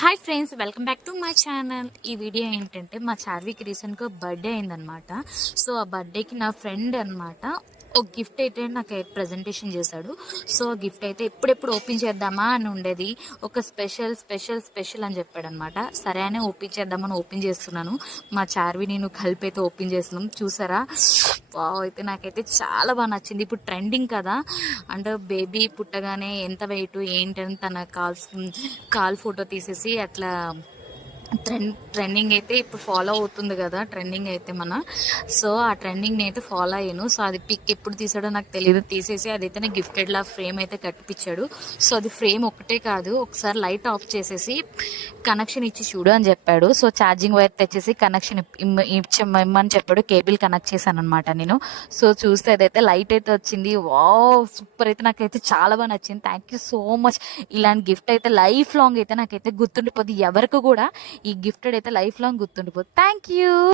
Hi friends, welcome back to my channel. ఈ video ఏంటంటే మా చార్వికి రీసెంట్గా బర్త్డే అయిందనమాట. సో ఆ బర్త్డేకి నా ఫ్రెండ్ అనమాట ఒక గిఫ్ట్ అయితే నాకు ప్రజెంటేషన్ చేశాడు. సో ఆ గిఫ్ట్ అయితే ఎప్పుడెప్పుడు ఓపెన్ చేద్దామా అని ఉండేది. ఒక స్పెషల్ స్పెషల్ స్పెషల్ అని చెప్పాడు అనమాట. సరే అని ఓపెన్ చేద్దామని ఓపెన్ చేస్తున్నాను. మా చార్వి నేను కలిపి అయితే ఓపెన్ చేస్తున్నాం. చూసారా, వావ్, అయితే నాకైతే చాలా బాగా నచ్చింది. ఇప్పుడు ట్రెండింగ్ కదా, అంటే బేబీ పుట్టగానే ఎంత వెయిట్ ఏంటని తన కాల్ ఫోటో తీసేసి అట్లా ట్రెండింగ్ అయితే ఇప్పుడు ఫాలో అవుతుంది కదా. ట్రెండింగ్ అయితే సో ఆ ట్రెండింగ్ని అయితే ఫాలో అయ్యాను. సో అది పిక్ ఎప్పుడు తీసాడో నాకు తెలియదు. తీసేసి అదైతే నాకు గిఫ్టెడ్ లా ఫ్రేమ్ అయితే కట్టిపించాడు. సో అది ఫ్రేమ్ ఒకటే కాదు, ఒకసారి లైట్ ఆఫ్ చేసేసి కనెక్షన్ ఇచ్చి చూడు అని చెప్పాడు. సో ఛార్జింగ్ వైర్ తెచ్చేసి కనెక్షన్ ఇమ్మని చెప్పాడు. కేబుల్ కనెక్ట్ చేశాను అనమాట నేను. సో చూస్తే అదైతే లైట్ అయితే వచ్చింది. Wow, super. అయితే నాకైతే చాలా బాగా నచ్చింది. Thank you so much. ఇలాంటి గిఫ్ట్ అయితే లైఫ్ లాంగ్ అయితే నాకైతే గుర్తుండిపోద్ది. ఎవరికి కూడా ఈ గిఫ్టెడ్ అయితే లైఫ్ లాంగ్ గుర్తుండిపోద్ది. Thank you.